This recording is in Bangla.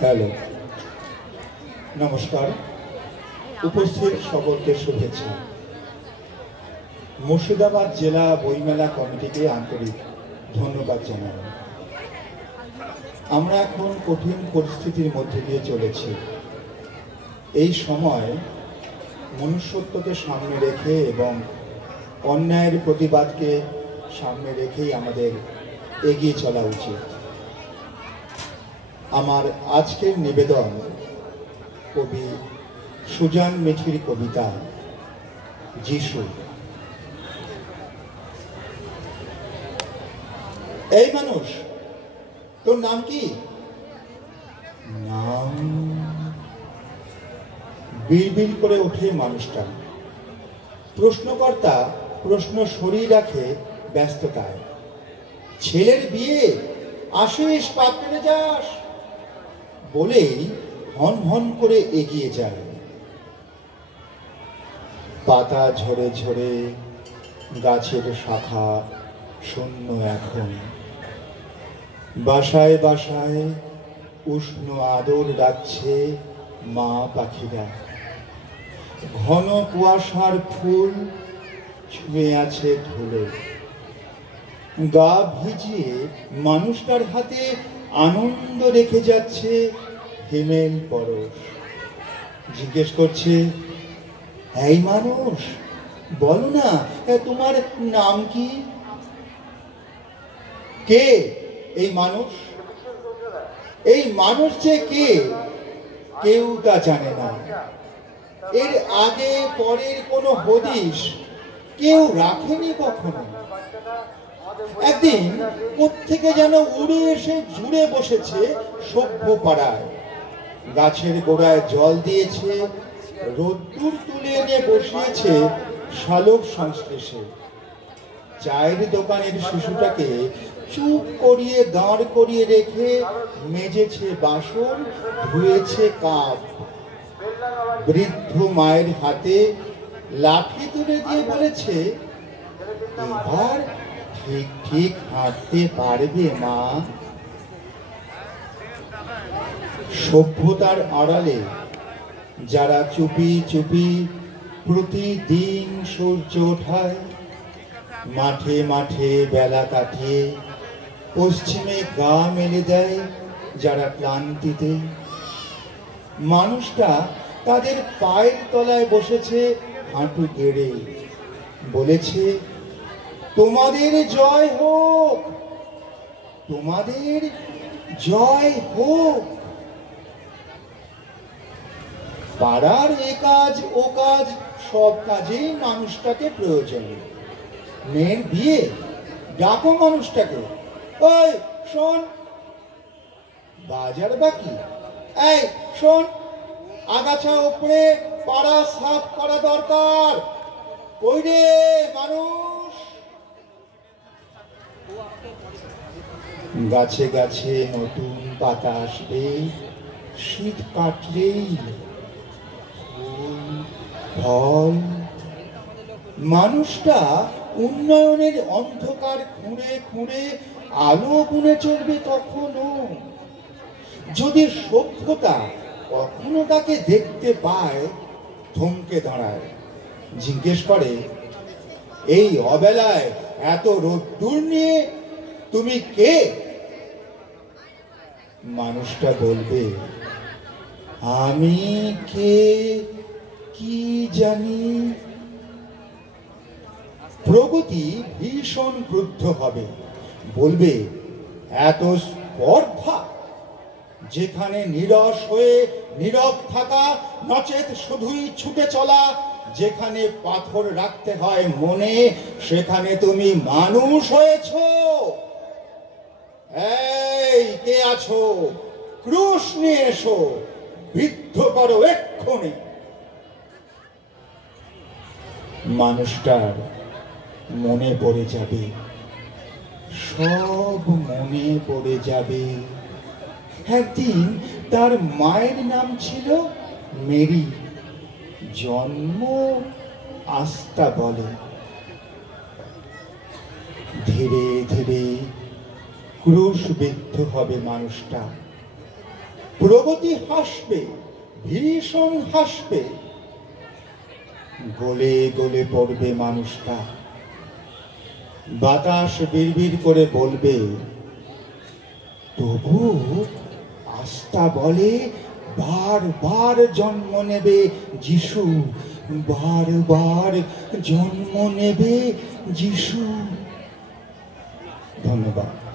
হ্যালো, নমস্কার। উপস্থিত সকলকে শুভেচ্ছা। মুর্শিদাবাদ জেলা বইমেলা কমিটিকে আন্তরিক ধন্যবাদ জানাই। আমরা এখন কঠিন পরিস্থিতির মধ্যে দিয়ে চলেছি। এই সময় মনুষ্যত্বকে সামনে রেখে এবং অন্যায়ের প্রতিবাদকে সামনে রেখেই আমাদের এগিয়ে চলা উচিত। আমার আজকের নিবেদন কবি সুজান মিঠির কবিতা যিশু। এই মানুষ, তোর নাম কি? নাম? বিড়বিড় করে ওঠে মানুষটা। প্রশ্নকর্তা প্রশ্ন সরিয়ে রাখে ব্যস্ততায়। ছেলের বিয়ে, আসিস পাত্রে যাস বলেই হন হন করে এগিয়ে যায়। পাতা ঝরে ঝরে গাছের শাখা শূন্য এখন। বাসায় বাসায় উষ্ণ আদর ডাকছে মা পাখিরা। ঘন কুয়াশার ফুল ছুঁয়ে আছে ধুলো। গা ভিজিয়ে মানুষটার হাতে আনন্দ রেখে যাচ্ছে হিমেল পরশ। জিজ্ঞেস করছে, এই মানুষ, বলো না তোমার নাম কি? কে এই মানুষ? এই মানুষ যে কে কেউ তা জানে না। এর আগে পরের কোনো হদিশ কেউ রাখেনি কখনো। একদিন কোত্থেকে যেন উড়ে এসে জুড়ে বসেছে সভ্য পাড়ায়। গাছের গোড়ায় জল দিয়েছে, রোদ্দুর তুলে এনে বসিয়েছে শালক সংশ্লেষে। চায়ের দোকানের শিশুটাকে চুপ করিয়ে দাঁড় করিয়ে রেখে মেজেছে বাসন, ধুয়েছে কাপ। বৃদ্ধ মায়ের হাতে লাঠি তুলে দিয়ে বলেছে, এবার ঠিক ঠিক হাঁটতে পারবে মা। সভ্যতার আড়ালে যারা চুপি চুপি প্রতিদিন সূর্য ওঠায়, মাঠে মাঠে বেলা কাটিয়ে পশ্চিমে গা মেলে দেয় যারা ক্লান্তিতে, মানুষটা তাদের পায়ের তলায় বসেছে হাঁটু গেড়ে, বলেছে, তোমাদের জয় হোক, তোমাদের জয় হোক। পাড়ার এ কাজ ও কাজ সব কাজেই মানুষটাকে প্রয়োজন। মেয়ের বিয়ে, ডাকো মানুষটাকে, ওই শোন। বাজার বাকি, এই শোন, আগাছা উপরে পাড়া সাফ করা দরকার। কই রে মানুষ? গাছে গাছে নতুন পাতা আসবে, শীত কাটলেই ফল। মানুষটা উন্নয়নের অন্ধকার খুঁড়ে খুঁড়ে আলো গুনে চলবে কখনো। যদি সভ্যতা কখনো তাকে দেখতে পায়, থমকে দাঁড়ায়, জিজ্ঞেস করে, এই অবেলায় এত রোদ্দুর নিয়ে তুমি কে? মানুষটা বলবে, আমি কে কি জানি। প্রগতি ভীষণ ক্রুদ্ধ হবে, বলবে, এত স্পর্ধা! যেখানে নিরস হয়ে নীরব থাকা নচেত শুধুই ছুটে চলা, যেখানে পাথর রাখতে হয় মনে, সেখানে তুমি মানুষ হয়েছ। এই কে আছো? ক্রুশ নিয়ে এসো, বিদ্ধ করো এক্ষুনি। মানুষটার মনে পড়ে যাবে, সব মনে পড়ে যাবে। একদিন তার মায়ের নাম ছিল মেরি, জন্ম আস্থা বলে। ধীরে ধীরে ক্রুশবিদ্ধ হবে মানুষটা। প্রগতি হাসবে, ভীষণ হাসবে, গলে গলে পড়বে মানুষটা। বাতাস বিড়বিড় করে বলবে, তবু আস্থা বলে বারবার জন্ম নেবে যিশু, বারবার জন্ম নেবে যিশু। ধন্যবাদ।